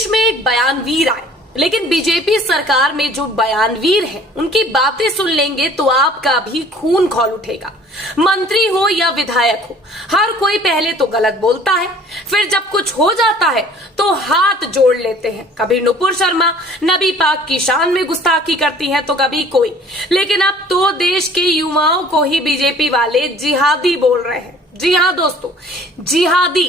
देश में एक बयानवीर आए, लेकिन बीजेपी सरकार में जो बयानवीर हैं उनकी बातें सुन लेंगे तो आपका भी खून खौल उठेगा। मंत्री हो या विधायक हो, हर कोई पहले तो गलत बोलता है, फिर जब कुछ हो जाता है तो हाथ जोड़ लेते हैं। कभी नुपुर शर्मा नबी पाक की शान में गुस्ताखी करती हैं तो कभी कोई, लेकिन अब तो देश के युवाओं को ही बीजेपी वाले जिहादी बोल रहे हैं। जी हां दोस्तों, जिहादी।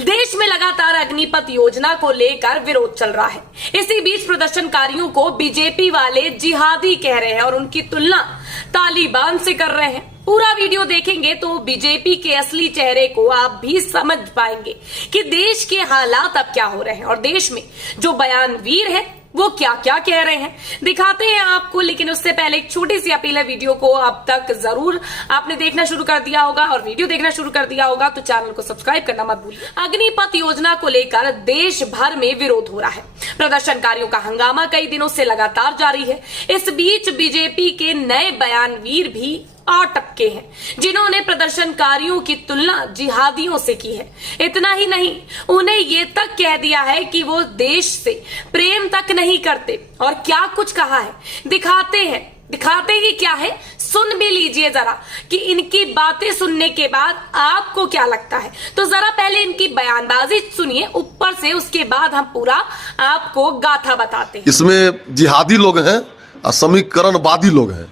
देश में लगातार अग्निपथ योजना को लेकर विरोध चल रहा है। इसी बीच प्रदर्शनकारियों को बीजेपी वाले जिहादी कह रहे हैं और उनकी तुलना तालिबान से कर रहे हैं। पूरा वीडियो देखेंगे तो बीजेपी के असली चेहरे को आप भी समझ पाएंगे कि देश के हालात अब क्या हो रहे हैं और देश में जो बयानवीर है वो क्या क्या कह रहे हैं, दिखाते हैं आपको। लेकिन उससे पहले एक छोटी सी अपील है, वीडियो को अब तक जरूर आपने देखना शुरू कर दिया होगा और वीडियो देखना शुरू कर दिया होगा तो चैनल को सब्सक्राइब करना मत भूलिए। अग्निपथ योजना को लेकर देश भर में विरोध हो रहा है। प्रदर्शनकारियों का हंगामा कई दिनों से लगातार जारी है। इस बीच बीजेपी के नए बयानवीर भी आ टपके हैं, जिन्होंने प्रदर्शनकारियों की तुलना जिहादियों से की है। इतना ही नहीं, उन्हें ये तक कह दिया है कि वो देश से प्रेम तक नहीं करते। और क्या कुछ कहा है दिखाते ही क्या है, सुन भी लीजिए जरा कि इनकी बातें सुनने के बाद आपको क्या लगता है। तो जरा पहले इनकी बयानबाजी सुनिए ऊपर से, उसके बाद हम पूरा आपको गाथा बताते हैं। इसमें जिहादी लोग हैं और समीकरणवादी लोग हैं।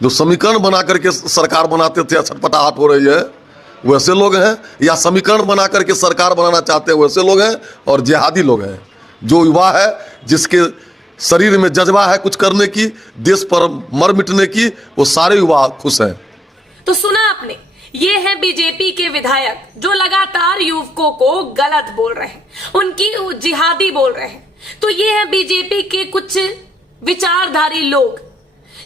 जो समीकरण बना करके सरकार बनाते थे, छटपटाहट हो रही है, वैसे लोग हैं, या समीकरण बना करके सरकार बनाना चाहते हैं वैसे लोग हैं। और जिहादी लोग हैं जो युवा है, जिसके शरीर में जज्बा है कुछ करने की, देश पर मर मिटने की, वो सारे युवा खुश हैं। तो सुना आपने, ये है बीजेपी के विधायक जो लगातार युवकों को गलत बोल रहे हैं, उनकी जिहादी बोल रहे हैं। तो ये है बीजेपी के कुछ विचारधारी लोग,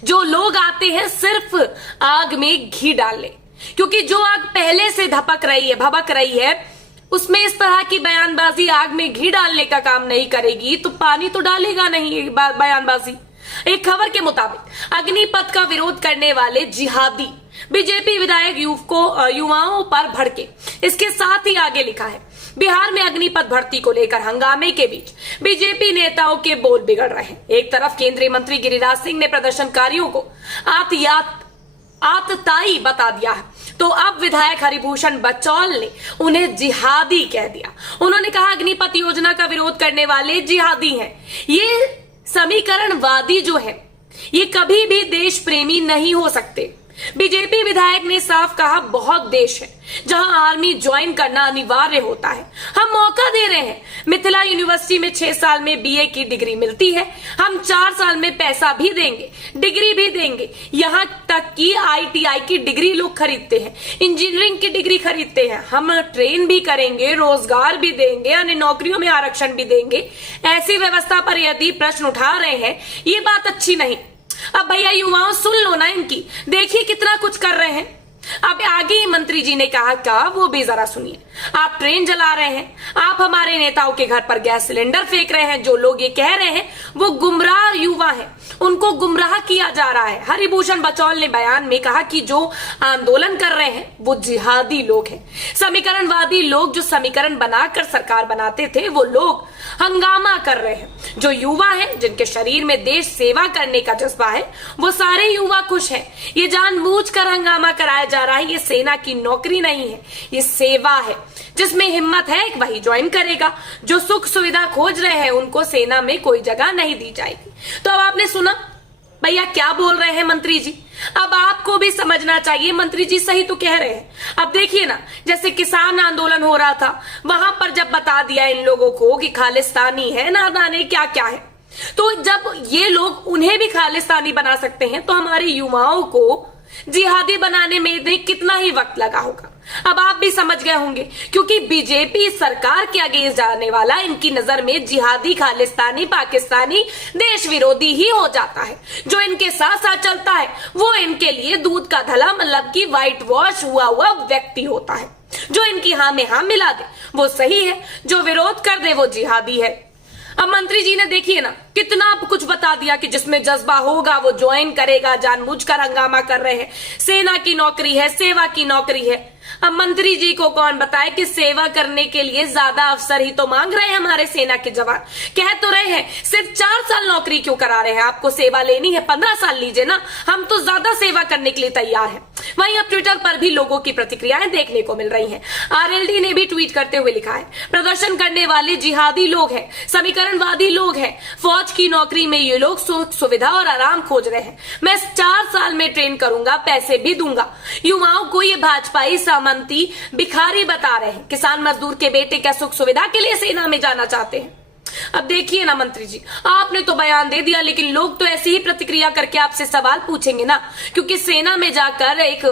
जो लोग आते हैं सिर्फ आग में घी डालने, क्योंकि जो आग पहले से भभक रही है, उसमें इस तरह की बयानबाजी आग में घी डालने का काम नहीं करेगी, तो पानी तो डालेगा नहीं बयानबाजी। एक खबर के मुताबिक अग्निपथ का विरोध करने वाले जिहादी बीजेपी विधायक युवाओं पर भड़के। इसके साथ ही आगे लिखा है, बिहार में अग्निपथ भर्ती को लेकर हंगामे के बीच बीजेपी नेताओं के बोल बिगड़ रहे हैं। एक तरफ केंद्रीय मंत्री गिरिराज सिंह ने प्रदर्शनकारियों को आतताई बता दिया है, तो अब विधायक हरिभूषण बचौल ने उन्हें जिहादी कह दिया। उन्होंने कहा अग्निपथ योजना का विरोध करने वाले जिहादी हैं। ये समीकरणवादी जो है, ये कभी भी देश प्रेमी नहीं हो सकते। बीजेपी विधायक ने साफ कहा, बहुत देश है जहां आर्मी ज्वाइन करना अनिवार्य होता है। हम मौका दे रहे हैं। मिथिला यूनिवर्सिटी में 6 साल में बीए की डिग्री मिलती है, हम 4 साल में पैसा भी देंगे, डिग्री भी देंगे। यहां तक कि आईटीआई की डिग्री लोग खरीदते हैं, इंजीनियरिंग की डिग्री खरीदते हैं। हम ट्रेन भी करेंगे, रोजगार भी देंगे, अन्य नौकरियों में आरक्षण भी देंगे। ऐसी व्यवस्था पर यदि प्रश्न उठा रहे हैं, ये बात अच्छी नहीं। अब भैया युवाओं सुन लो ना इनकी, देखिए कितना कुछ कर रहे हैं। अब आगे ही मंत्री जी ने कहा वो भी जरा सुनिए। आप ट्रेन जला रहे हैं, आप हमारे नेताओं के घर पर गैस सिलेंडर फेंक रहे हैं। जो लोग ये कह रहे हैं वो गुमराह युवा हैं, उनको गुमराह किया जा रहा है। हरिभूषण बचौल ने बयान में कहा कि जो आंदोलन कर रहे हैं वो जिहादी लोग हैं। समीकरणवादी लोग जो समीकरण बनाकर सरकार बनाते थे, वो लोग हंगामा कर रहे हैं। जो युवा हैं, जिनके शरीर में देश सेवा करने का जज्बा है, वो सारे युवा खुश हैं। ये जानबूझकर हंगामा कराया जा रहा है। ये सेना की नौकरी नहीं है, ये सेवा है। जिसमें हिम्मत है वही ज्वाइन करेगा। जो सुख सुविधा खोज रहे हैं उनको सेना में कोई जगह नहीं दी जाएगी। तो अब आपने सुना भैया क्या बोल रहे हैं मंत्री जी। अब आपको भी समझना चाहिए, मंत्री जी सही तो कह रहे हैं। अब देखिए ना, जैसे किसान आंदोलन हो रहा था, वहां पर जब बता दिया इन लोगों को कि खालिस्तानी है, नादाने क्या क्या है, तो जब ये लोग उन्हें भी खालिस्तानी बना सकते हैं, तो हमारे युवाओं को जिहादी बनाने में कितना ही वक्त लगा होगा। अब आप भी समझ गए होंगे, क्योंकि बीजेपी सरकार के अगेंस्ट जाने वाला इनकी नजर में जिहादी, खालिस्तानी, पाकिस्तानी, देश विरोधी ही हो जाता है। जो इनके साथ साथ चलता है वो इनके लिए दूध का धला, मतलब की व्हाइट वॉश हुआ व्यक्ति होता है। जो इनकी हाँ में हाँ मिला दे वो सही है, जो विरोध कर दे वो जिहादी है। अब मंत्री जी ने देखिए ना कितना कुछ बता दिया कि जिसमें जज्बा होगा वो ज्वाइन करेगा। जानबूझकर हंगामा कर रहे हैं, सेना की नौकरी है, सेवा की नौकरी है। अब मंत्री जी को कौन बताए कि सेवा करने के लिए ज्यादा अवसर ही तो मांग रहे हैं हमारे सेना के जवान। कह तो रहे हैं सिर्फ 4 साल नौकरी क्यों करा रहे हैं, आपको सेवा लेनी है 15 साल लीजिए ना, हम तो ज्यादा सेवा करने के लिए तैयार हैं। वहीं अब ट्विटर पर भी लोगों की प्रतिक्रियाएं देखने को मिल रही हैं। आरएलडी ने भी ट्वीट करते हुए लिखा है, प्रदर्शन करने वाले जिहादी लोग हैं, समीकरणवादी लोग हैं, फौज की नौकरी में ये लोग सुख सुविधा और आराम खोज रहे हैं। मैं 4 साल में ट्रेन करूंगा, पैसे भी दूंगा। युवाओं को ये भाजपाई सामंती भिखारी बता रहे हैं। किसान मजदूर के बेटे क्या सुख सुविधा के लिए सेना में जाना चाहते हैं? अब देखिए ना मंत्री जी, आपने तो बयान दे दिया, लेकिन लोग तो ऐसी ही प्रतिक्रिया करके आपसे सवाल पूछेंगे ना, क्योंकि सेना में जाकर एक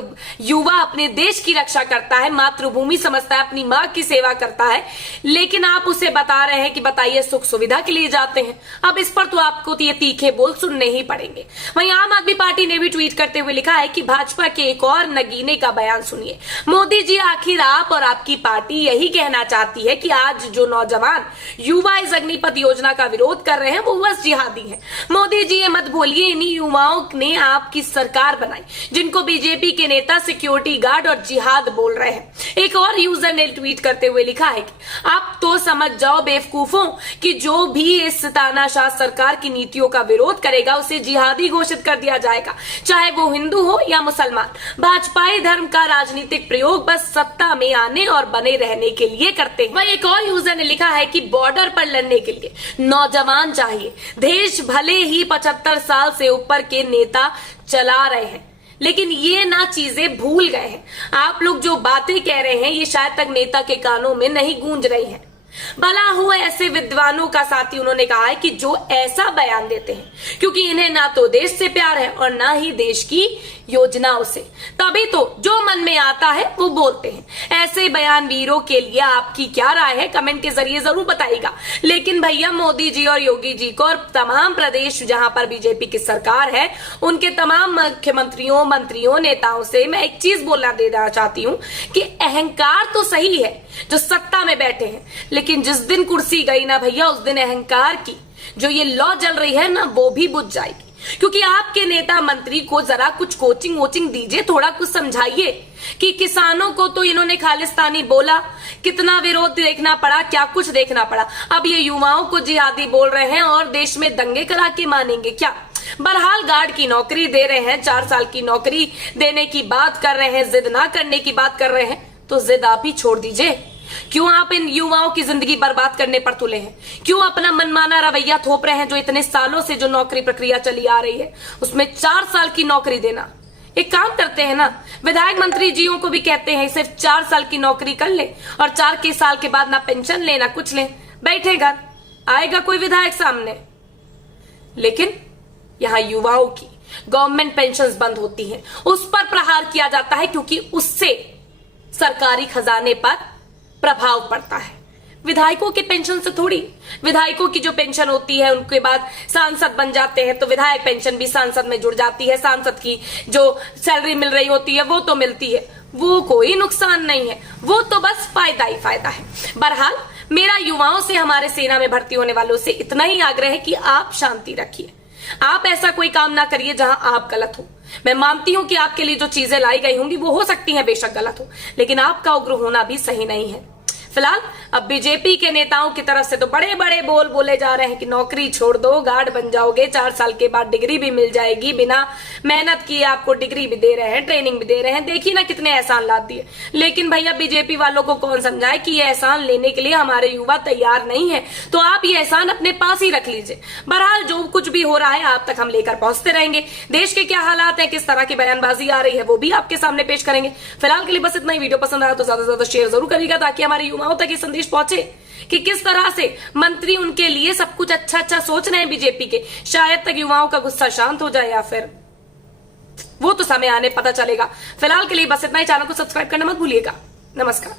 युवा अपने देश की रक्षा करता है, मातृभूमि समझता है, अपनी मां की सेवा करता है, लेकिन आप उसे बता रहे हैं कि बताइए सुख सुविधा के लिए जाते हैं। अब इस पर तो आपको ये तीखे बोल सुनने ही पड़ेंगे। वहीं आम आदमी पार्टी ने भी ट्वीट करते हुए लिखा है कि भाजपा के एक और नगीने का बयान सुनिए। मोदी जी, आखिर आप और आपकी पार्टी यही कहना चाहती है कि आज जो नौजवान युवा इस अग्निपथ योजना का विरोध कर रहे हैं वो बस जिहादी हैं। मोदी जी, ये मत भूलिए, इन्हीं युवाओं ने आपकी सरकार बनाई जिनको बीजेपी के नेता सिक्योरिटी गार्ड और जिहाद बोल रहे हैं। एक और यूजर ने ट्वीट करते हुए लिखा है कि आप तो समझ जाओ बेवकूफों कि जो भी इस तानाशाह सरकार की नीतियों का विरोध करेगा उसे जिहादी घोषित कर दिया जाएगा, चाहे वो हिंदू हो या मुसलमान। भाजपाई धर्म का राजनीतिक प्रयोग बस सत्ता में आने और बने रहने के लिए करते हैं। वही एक और यूजर ने लिखा है कि बॉर्डर पर लड़ने के लिए नौजवान चाहिए। देश भले ही 75 साल से ऊपर के नेता चला रहे हैं, लेकिन ये ना चीजें भूल गए हैं। आप लोग जो बातें कह रहे हैं ये शायद तक नेता के कानों में नहीं गूंज रही हैं। भला हुआ ऐसे विद्वानों का साथी उन्होंने कहा है कि जो ऐसा बयान देते हैं क्योंकि इन्हें ना तो देश से प्यार है और ना ही देश की योजनाओं से, तभी तो जो मन में आता है वो बोलते हैं। ऐसे बयान वीरों के लिए आपकी क्या राय है, कमेंट के जरिए जरूर बताइएगा। लेकिन भैया मोदी जी और योगी जी को और तमाम प्रदेश जहां पर बीजेपी की सरकार है उनके तमाम मुख्यमंत्रियों, मंत्रियों, नेताओं से मैं एक चीज बोलना देना चाहती हूं कि अहंकार तो सही है जो सत्ता में बैठे हैं, लेकिन जिस दिन कुर्सी गई ना भैया उस दिन अहंकार की जो ये लौ जल रही है ना वो भी बुझ जाएगी। क्योंकि आपके नेता मंत्री को जरा कुछ कोचिंग वोचिंग दीजिए, थोड़ा कुछ समझाइए कि किसानों को तो इन्होंने खालिस्तानी बोला, कितना विरोध देखना पड़ा, क्या कुछ देखना पड़ा। अब ये युवाओं को जिहादी बोल रहे हैं और देश में दंगे करा के मानेंगे क्या? बहरहाल गार्ड की नौकरी दे रहे हैं, 4 साल की नौकरी देने की बात कर रहे हैं, जिद ना करने की बात कर रहे हैं, तो जिद आप ही छोड़ दीजिए। क्यों आप इन युवाओं की जिंदगी बर्बाद करने पर तुले हैं? क्यों अपना मनमाना रवैया थोप रहे हैं? जो इतने सालों से जो नौकरी प्रक्रिया चली आ रही है उसमें 4 साल की नौकरी देना। एक काम करते हैं ना, विधायक मंत्री जियों को भी कहते हैं सिर्फ 4 साल की नौकरी कर ले और 4 के साल के बाद ना पेंशन ले ना कुछ ले, बैठे घर, आएगा कोई विधायक सामने? लेकिन यहां युवाओं की गवर्नमेंट पेंशन बंद होती है, उस पर प्रहार किया जाता है क्योंकि उससे सरकारी खजाने पर प्रभाव पड़ता है। विधायकों के पेंशन से थोड़ी। विधायकों की जो पेंशन होती है उनके बाद सांसद बन जाते हैं तो विधायक पेंशन भी सांसद में जुड़ जाती है। सांसद की जो सैलरी मिल रही होती है वो तो मिलती है, वो कोई नुकसान नहीं है, वो तो बस फायदा ही फायदा है। बहरहाल मेरा युवाओं से, हमारे सेना में भर्ती होने वालों से इतना ही आग्रह है कि आप शांति रखिए। आप ऐसा कोई काम ना करिए जहां आप गलत हो। मैं मानती हूं कि आपके लिए जो चीजें लाई गई होंगी वो हो सकती हैं बेशक गलत हो, लेकिन आपका उग्र होना भी सही नहीं है। फिलहाल अब बीजेपी के नेताओं की तरफ से तो बड़े बड़े बोल बोले जा रहे हैं कि नौकरी छोड़ दो, गार्ड बन जाओगे, 4 साल के बाद डिग्री भी मिल जाएगी, बिना मेहनत किए आपको डिग्री भी दे रहे हैं, ट्रेनिंग भी दे रहे हैं। देखिए ना कितने एहसान लाद दिए। लेकिन भैया बीजेपी वालों को कौन समझाए कि ये एहसान लेने के लिए हमारे युवा तैयार नहीं है, तो आप ये एहसान अपने पास ही रख लीजिए। बहरहाल जो कुछ भी हो रहा है आप तक हम लेकर पहुंचते रहेंगे। देश के क्या हालात है, किस तरह की बयानबाजी आ रही है वो भी आपके सामने पेश करेंगे। फिलहाल के लिए बस इतना ही। वीडियो पसंद आया तो ज्यादा से ज्यादा शेयर जरूर करिएगा ताकि हमारे युवाओं तक ये संदेश पहुंचे कि किस तरह से मंत्री उनके लिए सब कुछ अच्छा अच्छा सोच रहे हैं बीजेपी के। शायद तक युवाओं का गुस्सा शांत हो जाए या फिर वो तो समय आने पता चलेगा। फिलहाल के लिए बस इतना ही। चैनल को सब्सक्राइब करना मत भूलिएगा। नमस्कार।